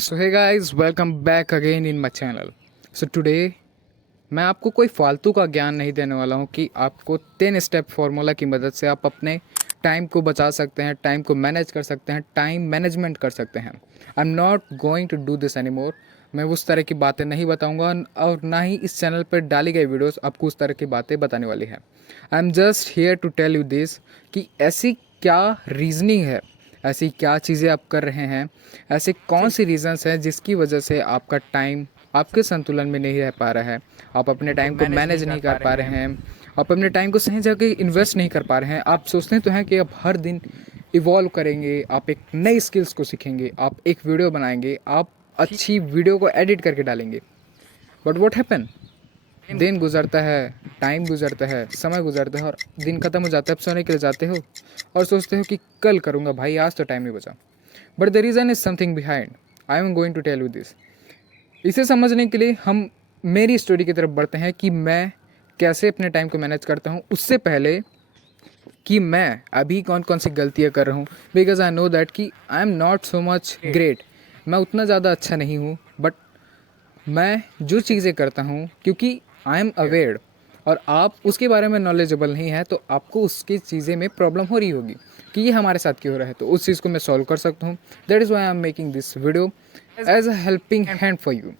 So hey guys, welcome back again in my channel. So today मैं आपको कोई फालतू का ज्ञान नहीं देने वाला हूँ कि आपको 10 स्टेप फार्मूला की मदद से आप अपने टाइम को बचा सकते हैं, टाइम को मैनेज कर सकते हैं, टाइम मैनेजमेंट कर सकते हैं। I am not going to do this any more. मैं उस तरह की बातें नहीं बताऊँगा और ना ही इस चैनल पर डाली गई वीडियोस आपको उस तरह की बातें बताने वाली है। I am just here to tell you this कि ऐसी क्या रीजनिंग है, ऐसी क्या चीज़ें आप कर रहे हैं, ऐसे कौन सी रीज़न्स हैं जिसकी वजह से आपका टाइम आपके संतुलन में नहीं रह पा रहा है, आप अपने को टाइम को मैनेज नहीं मैनेज कर नहीं पा कर पा रहे रहे हैं। हैं, आप अपने टाइम को सही जगह इन्वेस्ट नहीं कर पा रहे हैं। आप सोचते तो हैं कि आप हर दिन इवॉल्व करेंगे, आप एक नई स्किल्स को सीखेंगे, आप एक वीडियो बनाएंगे, आप ठीक अच्छी वीडियो को एडिट करके डालेंगे। बट वॉट हैपन, दिन दिन गुजरता है, टाइम गुजरता है, समय गुजरता है और दिन ख़त्म हो जाता है। अब सोने के लिए जाते हो और सोचते हो कि कल करूँगा, भाई आज तो टाइम नहीं बचा। But the reason is something behind. I am going to tell you this. इसे समझने के लिए हम मेरी स्टोरी की तरफ बढ़ते हैं कि मैं कैसे अपने टाइम को मैनेज करता हूँ, उससे पहले कि मैं अभी कौन कौन सी गलतियाँ कर रहा हूँ। बिकॉज आई नो दैट कि आई am not so much great, मैं उतना ज़्यादा अच्छा नहीं हूँ। बट मैं जो चीज़ें करता हूँ, क्योंकि आई एम अवेयर और आप उसके बारे में नॉलेजेबल नहीं है, तो आपको उसकी चीज़ें में प्रॉब्लम हो रही होगी कि ये हमारे साथ क्यों हो रहा है, तो उस चीज़ को मैं सॉल्व कर सकता हूँ। That is why I am making this video as a helping hand for you.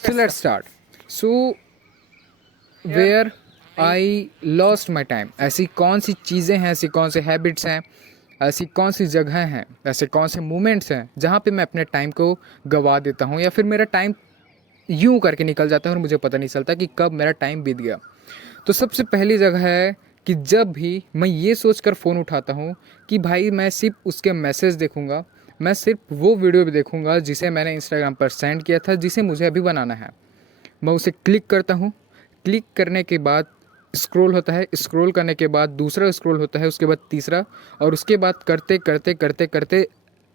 So let's start. So where I lost my time, ऐसी कौन सी चीज़ें हैं, ऐसी कौन से हैबिट्स हैं, ऐसी कौन सी जगह हैं, ऐसे कौन से मोमेंट्स हैं जहाँ पे मैं अपने टाइम को गवा देता हूँ या फिर मेरा टाइम यूं करके निकल जाता है और मुझे पता नहीं चलता कि कब मेरा टाइम बीत गया। तो सबसे पहली जगह है कि जब भी मैं ये सोच कर फ़ोन उठाता हूँ कि भाई मैं सिर्फ उसके मैसेज देखूँगा, मैं सिर्फ वो वीडियो भी देखूँगा जिसे मैंने इंस्टाग्राम पर सेंड किया था, जिसे मुझे अभी बनाना है। मैं उसे क्लिक करता हूँ, क्लिक करने के बाद स्क्रॉल होता है, स्क्रॉल करने के बाद दूसरा स्क्रॉल होता है, उसके बाद तीसरा, और उसके बाद करते करते करते करते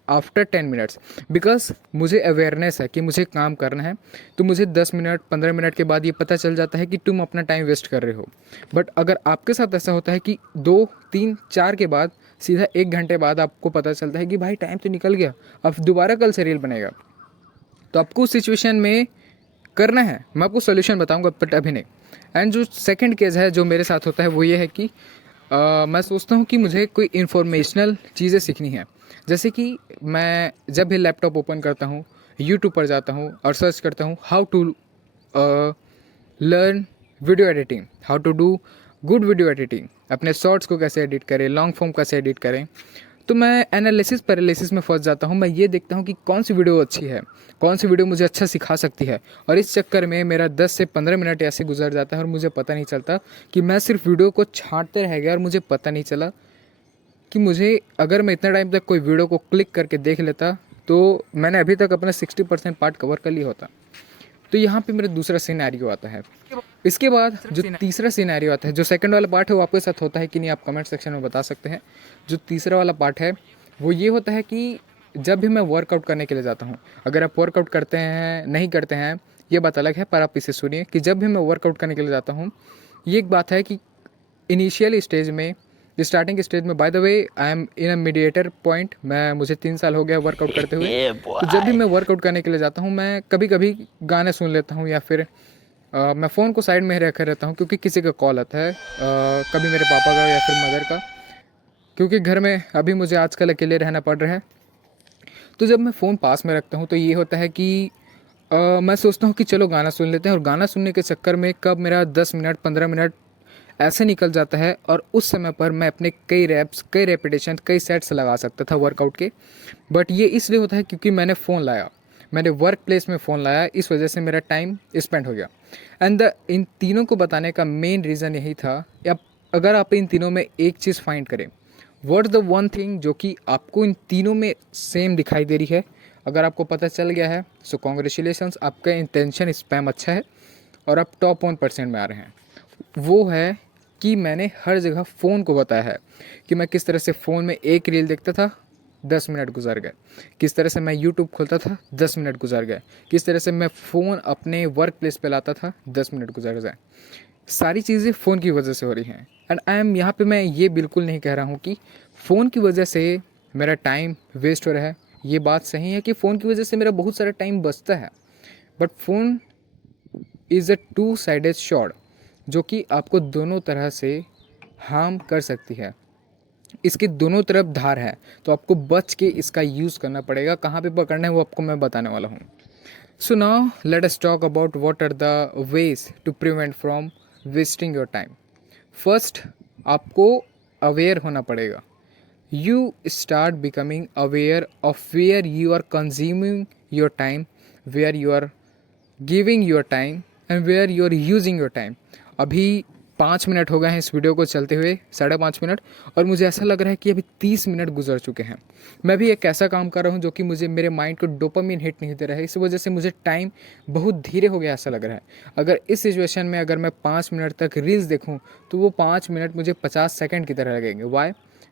आफ्टर 10 मिनट्स, बिकॉज मुझे अवेयरनेस है कि मुझे काम करना है, तो मुझे 10 मिनट 15 मिनट के बाद ये पता चल जाता है कि तुम अपना टाइम वेस्ट कर रहे हो। बट अगर आपके साथ ऐसा होता है कि 2 3 4 के बाद सीधा 1 घंटे बाद आपको पता चलता है कि भाई टाइम तो निकल गया, अब दोबारा कल से रील बनेगा, तो आपको उस सिचुएशन में करना है। मैं आपको सोल्यूशन बताऊंगा बट अभी नहीं। एंड जो सेकंड केस है जो मेरे साथ होता है वो ये है कि मैं सोचता हूँ कि मुझे कोई इन्फॉर्मेशनल चीज़ें सीखनी है। जैसे कि मैं जब भी लैपटॉप ओपन करता हूँ, यूट्यूब पर जाता हूँ और सर्च करता हूँ how to learn video editing, how to do good video editing, अपने शॉर्ट्स को कैसे एडिट करें, लॉन्ग फॉर्म कैसे एडिट करें। तो मैं एनालिसिस पैरालिसिस में फंस जाता हूँ। मैं ये देखता हूँ कि कौन सी वीडियो अच्छी है, कौन सी वीडियो मुझे अच्छा सिखा सकती है, और इस चक्कर में मेरा 10 से 15 मिनट ऐसे गुजर जाता है और मुझे पता नहीं चलता कि मैं सिर्फ वीडियो को छांटते रह गया और मुझे पता नहीं चला कि मुझे, अगर मैं इतना टाइम तक कोई वीडियो को क्लिक करके देख लेता तो मैंने अभी तक अपना 60% पार्ट कवर कर लिया होता। तो यहाँ पे मेरा दूसरा सिनेरियो आता है। इसके बाद सिर्फ जो सीना तीसरा सिनेरियो आता है, जो सेकंड वाला पार्ट है वो आपके साथ होता है कि नहीं, आप कमेंट सेक्शन में बता सकते हैं। जो तीसरा वाला पार्ट है वो ये होता है कि जब भी मैं वर्कआउट करने के लिए जाता हूँ, अगर आप वर्कआउट करते हैं नहीं करते हैं ये बात अलग है, पर आप इसे सुनिए कि जब भी मैं वर्कआउट करने के लिए जाता हूँ, ये एक बात है कि इनिशियल स्टेज में, स्टार्टिंग स्टेज में, by the way I am in a mediator point, मैं मुझे 3 साल हो गया वर्कआउट करते हुए। ये तो जब भी बॉय। मैं वर्कआउट करने के लिए जाता हूँ मैं कभी कभी गाने सुन लेता हूँ या फिर मैं फ़ोन को साइड में ही रखे रहता हूँ, क्योंकि किसी का कॉल आता है, कभी मेरे पापा का या फिर मदर का, क्योंकि घर में अभी मुझे आजकल अकेले रहना पड़ रहा है। तो जब मैं फ़ोन पास में रखता हूँ तो ये होता है कि मैं सोचता हूँ कि चलो गाना सुन लेते हैं, और गाना सुनने के चक्कर में कब मेरा 10 मिनट 15 मिनट ऐसे निकल जाता है, और उस समय पर मैं अपने कई रैप्स, कई रेपिटेशन, कई सेट्स लगा सकता था वर्कआउट के। बट ये इसलिए होता है क्योंकि मैंने फ़ोन लाया, मैंने वर्क प्लेस में फ़ोन लाया, इस वजह से मेरा टाइम स्पेंड हो गया। एंड इन तीनों को बताने का मेन रीज़न यही था, या अगर आप इन तीनों में एक चीज़ फाइंड करें, व्हाट द वन थिंग जो कि आपको इन तीनों में सेम दिखाई दे रही है, अगर आपको पता चल गया है सो कॉन्ग्रेचुलेशंस, आपका इंटेंशन स्पैम अच्छा है और आप टॉप 1% में आ रहे हैं। वो है कि मैंने हर जगह फ़ोन को बताया है कि मैं किस तरह से फ़ोन में एक रील देखता था, 10 मिनट गुजर गए, किस तरह से मैं यूट्यूब खोलता था, 10 मिनट गुजर गए, किस तरह से मैं फ़ोन अपने वर्क प्लेस पे लाता था, 10 मिनट गुजर गए। सारी चीज़ें फ़ोन की वजह से हो रही हैं। एंड आई एम यहाँ पे मैं ये बिल्कुल नहीं कह रहा हूँ कि फ़ोन की वजह से मेरा टाइम वेस्ट हो रहा है, ये बात सही है कि फ़ोन की वजह से मेरा बहुत सारा टाइम बचता है, but phone is a two sided shard, जो कि आपको दोनों तरह से हार्म कर सकती है। इसके दोनों तरफ धार है, तो आपको बच के इसका यूज़ करना पड़ेगा। कहाँ पे पकड़ना है वो आपको मैं बताने वाला हूँ। So now let us talk about what are the ways to prevent from wasting your time. First, आपको अवेयर होना पड़ेगा। You start becoming aware of where you are consuming your time, where you are giving your time and where you are using your time. अभी 5 minute हो गए हैं इस video को चलते हुए, 5.5 मिनट, और मुझे ऐसा लग रहा है कि अभी 30 मिनट गुजर चुके हैं। मैं भी एक ऐसा काम कर रहा हूँ जो कि मुझे मेरे माइंड को डोपामिन हिट नहीं दे रहा है, इस वजह से मुझे टाइम बहुत धीरे हो गया ऐसा लग रहा है। अगर इस सिचुएशन में अगर मैं 5 मिनट तक रील्स देखूँ तो वो 5 मिनट मुझे 50 सेकेंड की तरह लगेंगे। वाई?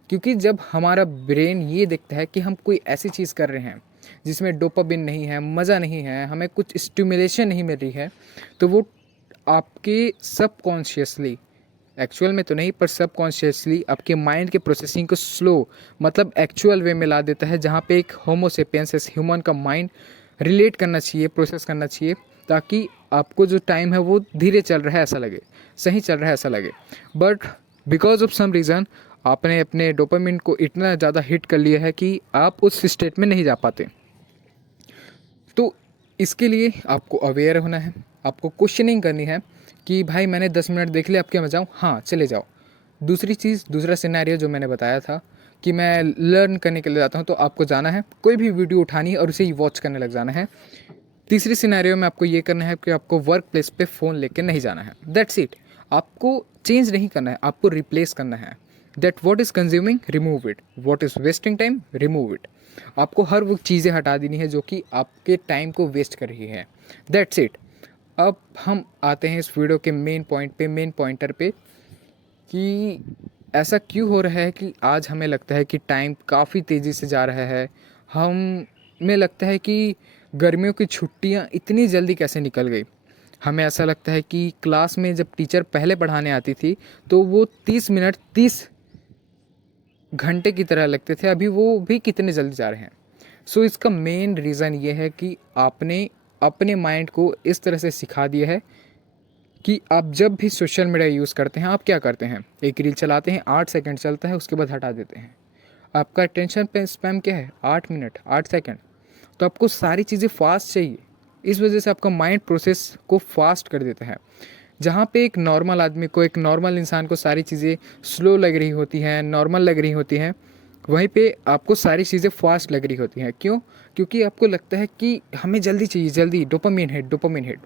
क्योंकि जब हमारा ब्रेन ये देखता है कि हम कोई ऐसी चीज़ कर रहे हैं जिसमें डोपामिन नहीं है, मज़ा नहीं है, हमें कुछ स्टिमुलेशन नहीं मिल रही है, तो वो आपके सबकॉन्शियसली, एक्चुअल में तो नहीं पर सबकॉन्शियसली आपके माइंड के प्रोसेसिंग को स्लो, मतलब एक्चुअल वे में ला देता है, जहाँ पे एक होमोसेपियंस ह्यूमन का माइंड रिलेट करना चाहिए, प्रोसेस करना चाहिए, ताकि आपको जो टाइम है वो धीरे चल रहा है ऐसा लगे, सही चल रहा है ऐसा लगे। But because of some reason आपने अपने डोपामिन को इतना ज़्यादा हिट कर लिया है कि आप उस स्टेट में नहीं जा पाते। तो इसके लिए आपको अवेयर होना है, आपको क्वेश्चनिंग करनी है कि भाई मैंने 10 मिनट देख लिया, अब क्या मैं जाऊँ? हाँ, चले जाओ। दूसरी चीज़, दूसरा सिनेरियो जो मैंने बताया था कि मैं लर्न करने के लिए जाता हूँ, तो आपको जाना है, कोई भी वीडियो उठानी है और उसे वॉच करने लग जाना है। तीसरी सिनेरियो में आपको ये करना है कि आपको वर्क प्लेस पे फ़ोन लेके नहीं जाना है। That's it. आपको चेंज नहीं करना है, आपको रिप्लेस करना है। That what is consuming, remove it. What is wasting time, remove it. आपको हर वो चीज़ें हटा देनी है जो कि आपके टाइम को वेस्ट कर रही है। That's it. अब हम आते हैं इस वीडियो के मेन पॉइंट पे, मेन पॉइंटर पे, कि ऐसा क्यों हो रहा है कि आज हमें लगता है कि टाइम काफ़ी तेज़ी से जा रहा है। हमें लगता है कि गर्मियों की छुट्टियां इतनी जल्दी कैसे निकल गई। हमें ऐसा लगता है कि क्लास में जब टीचर पहले पढ़ाने आती थी तो वो 30 मिनट 30 घंटे की तरह लगते थे, अभी वो भी कितने जल्दी जा रहे हैं। सो इसका मेन रीज़न ये है कि आपने अपने माइंड को इस तरह से सिखा दिया है कि आप जब भी सोशल मीडिया यूज़ करते हैं, आप क्या करते हैं? एक रील चलाते हैं, 8 सेकंड चलता है, उसके बाद हटा देते हैं। आपका अटेंशन पे स्पैम क्या है? 8 मिनट 8 सेकंड। तो आपको सारी चीज़ें फास्ट चाहिए, इस वजह से आपका माइंड प्रोसेस को फास्ट कर देता है। जहाँ पे एक नॉर्मल आदमी को, एक नॉर्मल इंसान को सारी चीज़ें स्लो लग रही होती हैं, नॉर्मल लग रही होती हैं, वहीं पे आपको सारी चीज़ें फास्ट लग रही होती हैं। क्यों? क्योंकि आपको लगता है कि हमें जल्दी चाहिए, जल्दी, डोपामिन हिट, डोपामिन हिट,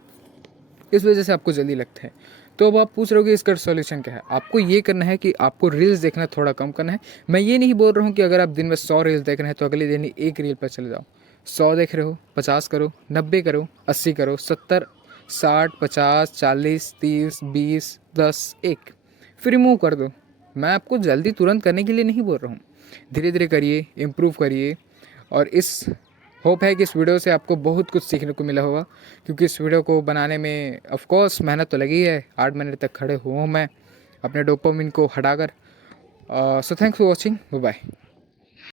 इस वजह से आपको जल्दी लगता है। तो अब आप पूछ रहे हो कि इसका सॉल्यूशन क्या है? आपको ये करना है कि आपको रील्स देखना थोड़ा कम करना है। मैं ये नहीं बोल रहा हूँ कि अगर आप दिन में 100 रील्स देख रहे हैं तो अगले दिन ही एक रील पर चले जाओ। 100 देख रहे हो, 50 करो, 90 करो, 80 करो, 70, 60, 50, 40, 30, 20, 10, 1, फिर रिमूव कर दो। मैं आपको जल्दी तुरंत करने के लिए नहीं बोल रहा हूँ। धीरे धीरे करिए, इम्प्रूव करिए। और इस होप है कि इस वीडियो से आपको बहुत कुछ सीखने को मिला होगा, क्योंकि इस वीडियो को बनाने में ऑफ कोर्स मेहनत तो लगी है। 8 मिनट तक खड़े हुआ हूँ मैं अपने डोपामिन को हटाकर। So thanks for watching, bye bye.